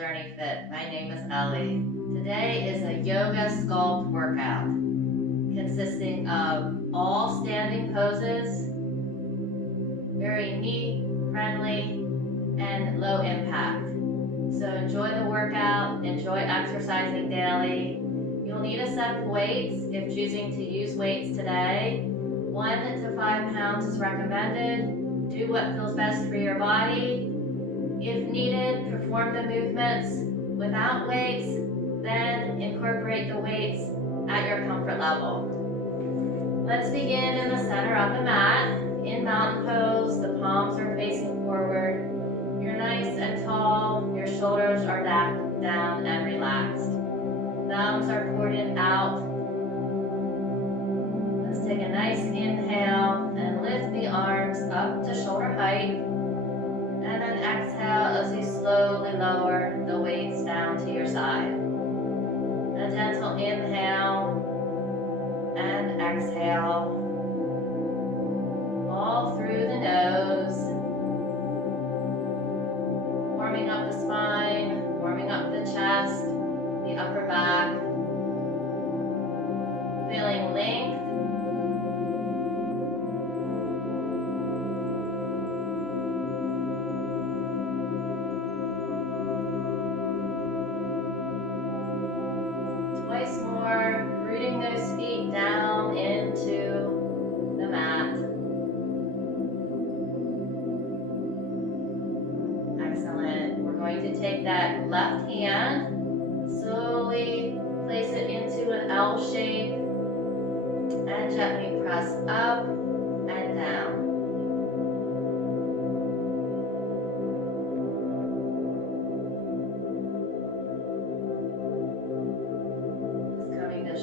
Journey Fit. My name is Ellie. Today is a yoga sculpt workout consisting of all standing poses, very knee friendly and low impact. So enjoy the workout, enjoy exercising daily. You'll need a set of weights if choosing to use weights today. 1 to 5 pounds is recommended. Do what feels best for your body. If needed, perform the movements without weights, then incorporate the weights at your comfort level. Let's begin in the center of the mat. In mountain pose, the palms are facing forward. You're nice and tall, your shoulders are down and relaxed. Thumbs are pointed out. Let's take a nice inhale and lift the arms up to shoulder height. And then exhale as you slowly lower the weights down to your side. A gentle inhale and exhale. All through the nose. Warming up the spine, warming up the chest, the upper back. Feeling length. Twice more, rooting those feet down into the mat. Excellent. We're going to take that left hand, slowly place it into an L shape, and gently press up and down.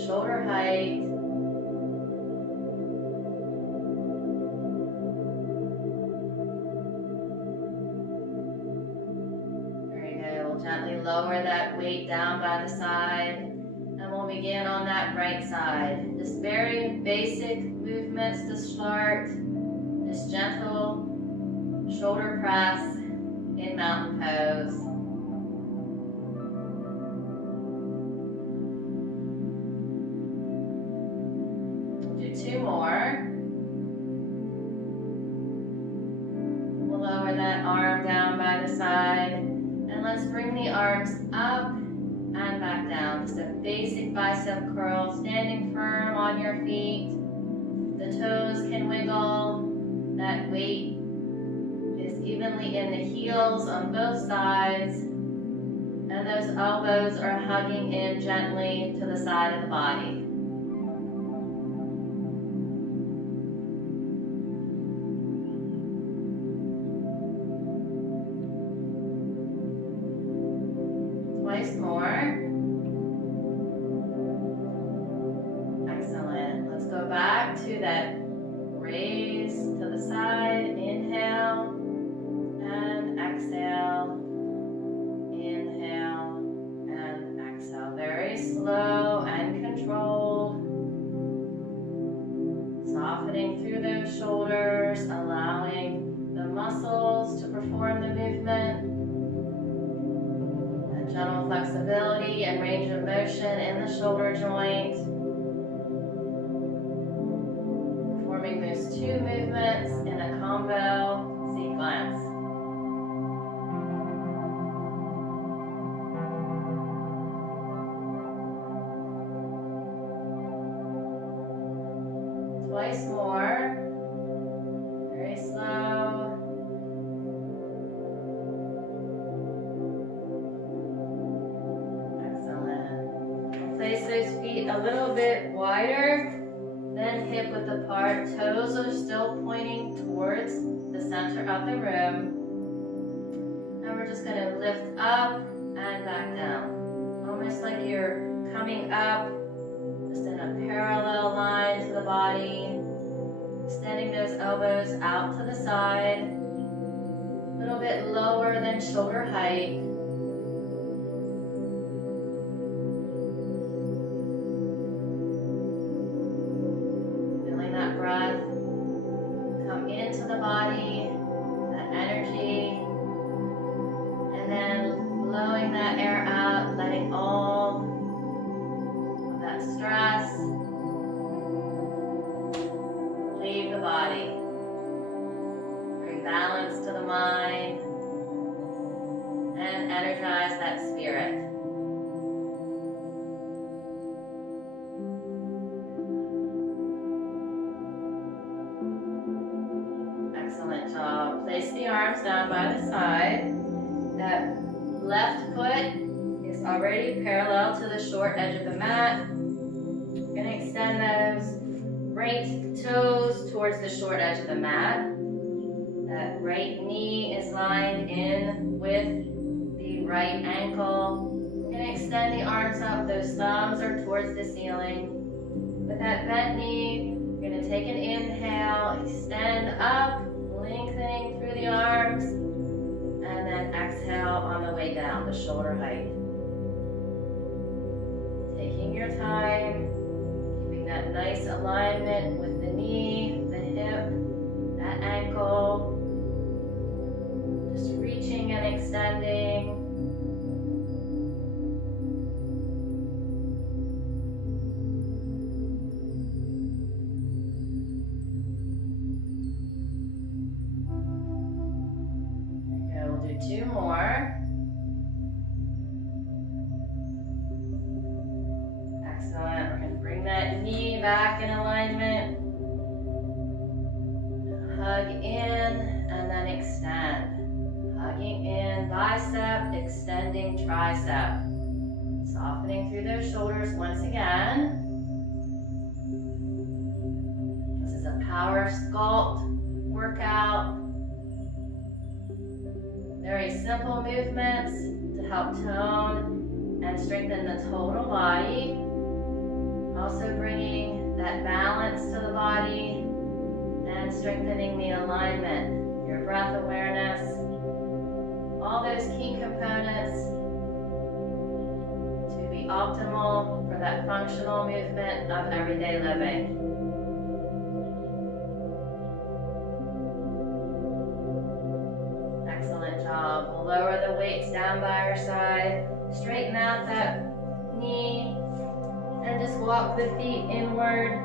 Shoulder height. Very good. We'll gently lower that weight down by the side, and we'll begin on that right side. Just very basic movements to start. Just gentle shoulder press in mountain pose. Two more. We'll lower that arm down by the side, and let's bring the arms up and back down. Just a basic bicep curl, standing firm on your feet. The toes can wiggle. That weight is evenly in the heels on both sides, and those elbows are hugging in gently to the side of the body. Twice more. Excellent. Let's go back to that raise to the side. Inhale and exhale. Inhale and exhale. Very slow and controlled. Softening through those shoulders, allowing the muscles to perform the movement. Gentle flexibility and range of motion in the shoulder joint. Performing those two movements in a combo sequence. Twice more. Very slow. Place those feet a little bit wider than hip width apart. Toes are still pointing towards the center of the room. And we're just going to lift up and back down. Almost like you're coming up just in a parallel line to the body. Extending those elbows out to the side. A little bit lower than shoulder height. Breath come into the body, that energy, and then blowing that parallel to the short edge of the mat. You're going to extend those right toes towards the short edge of the mat. That right knee is lined in with the right ankle. You're going to extend the arms up. Those thumbs are towards the ceiling. With that bent knee, you're going to take an inhale, extend up, lengthening through the arms, and then exhale on the way down to shoulder height. Taking your time, keeping that nice alignment with the knee, the hip, that ankle. Just reaching and extending. Okay, we'll do 2 more. Excellent. We're going to bring that knee back in alignment. Hug in and then extend. Hugging in bicep, extending tricep. Softening through those shoulders once again. This is a power sculpt workout. Very simple movements to help tone and strengthen the total body. Also bringing that balance to the body and strengthening the alignment, your breath awareness, all those key components to be optimal for that functional movement of everyday living. Excellent job. We'll lower the weights down by our side, straighten out that knee, and just walk the feet inward.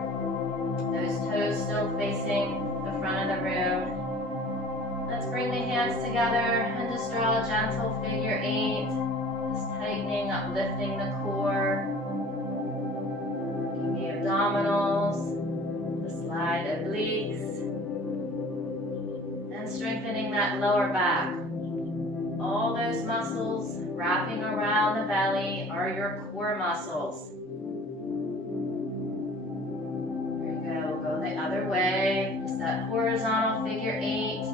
Those toes still facing the front of the room. Let's bring the hands together and just draw a gentle figure 8. Just tightening, uplifting the core. Working the abdominals, the slide obliques, and strengthening that lower back. All those muscles wrapping around the belly are your core muscles. Go the other way, just that horizontal figure 8.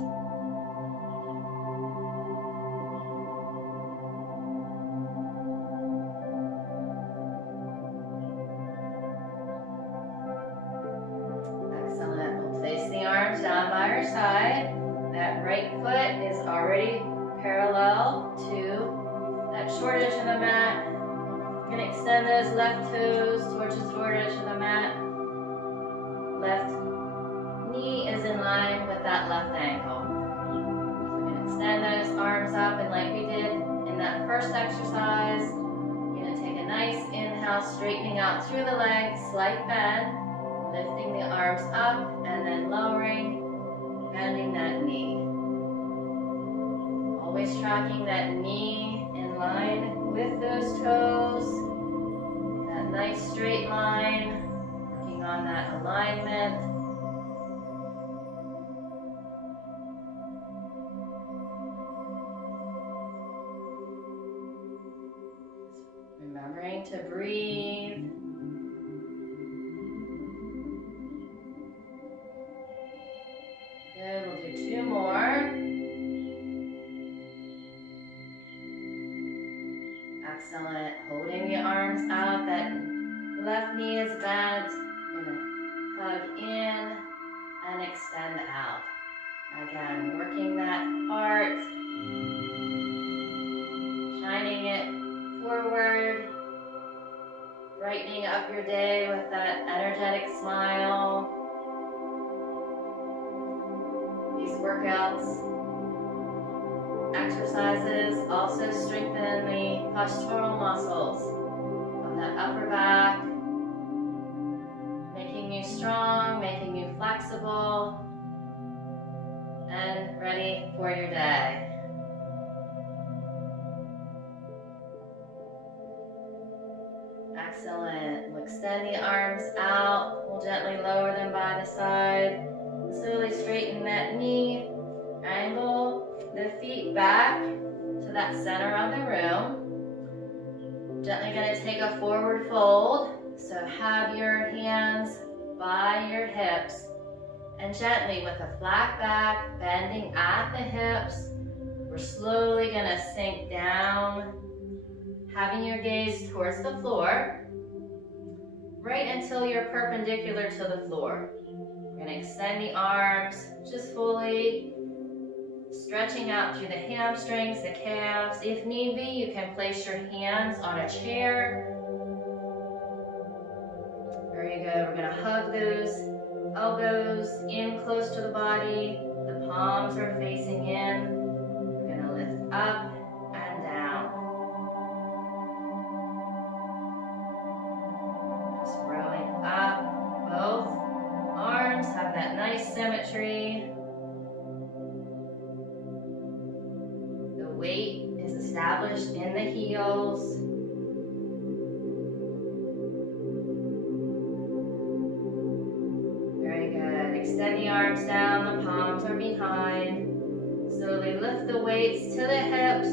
Excellent. We'll place the arms down by our side. That right foot is already parallel to that short edge of the mat. You're going to extend those left toes towards the short edge of the mat. Left knee is in line with that left ankle. So we're going to extend those arms up, and like we did in that first exercise, you're going to take a nice inhale, straightening out through the legs, slight bend, lifting the arms up, and then lowering, bending that knee. Always tracking that knee in line with those toes, that nice straight line. On that alignment. Remembering to breathe. Good, we'll do 2 more. Excellent. Holding the arms out, that left knee is bent. Hug in and extend out. Again, working that heart, shining it forward, brightening up your day with that energetic smile. These workouts, exercises also strengthen the postural muscles of that upper back, making you strong, making you flexible, and ready for your day. Excellent. We'll extend the arms out. We'll gently lower them by the side. Slowly straighten that knee. Angle the feet back to that center of the room. Gently going to take a forward fold. So have your hands by your hips. And gently with a flat back, bending at the hips, we're slowly going to sink down, having your gaze towards the floor, right until you're perpendicular to the floor. We're going to extend the arms just fully, stretching out through the hamstrings, the calves. If need be, you can place your hands on a chair. Very good. We're going to hug those elbows in close to the body. The palms are facing in. We're going to lift up and down. Just growing up. Both arms have that nice symmetry. The weight is established in the heels. Extend the arms down, the palms are behind. Slowly lift the weights to the hips.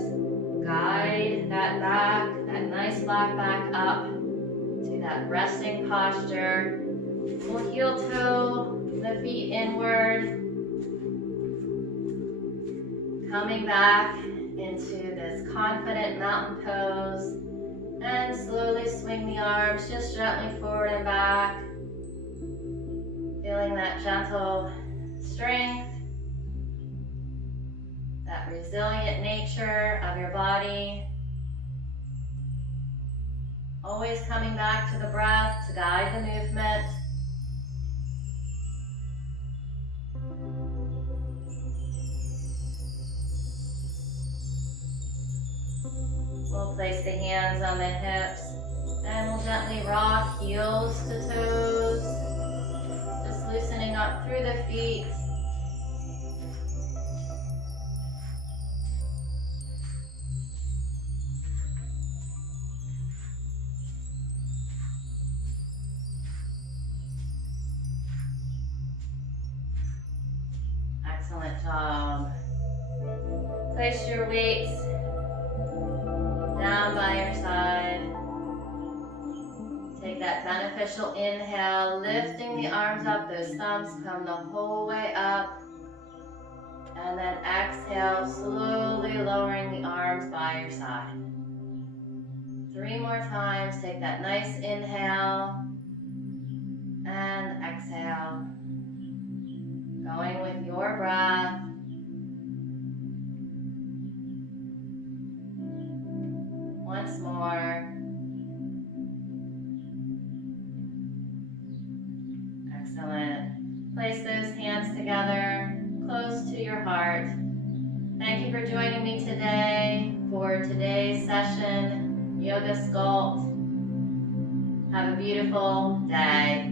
Guide that back, that nice flat back up to that resting posture. We'll heel toe the feet inward. Coming back into this confident mountain pose. And slowly swing the arms just gently forward and back. Feeling that gentle strength, that resilient nature of your body. Always coming back to the breath to guide the movement. We'll place the hands on the hips and we'll gently rock heels to toes. Loosening up through the feet. Excellent job. Place your weights down by your side. Take that beneficial inhale, lifting the arms up, those thumbs come the whole way up. And then exhale, slowly lowering the arms by your side. 3 more times, take that nice inhale and exhale. Going with your breath. Once more. Excellent. Place those hands together, close to your heart. Thank you for joining me today for today's session, Yoga Sculpt. Have a beautiful day.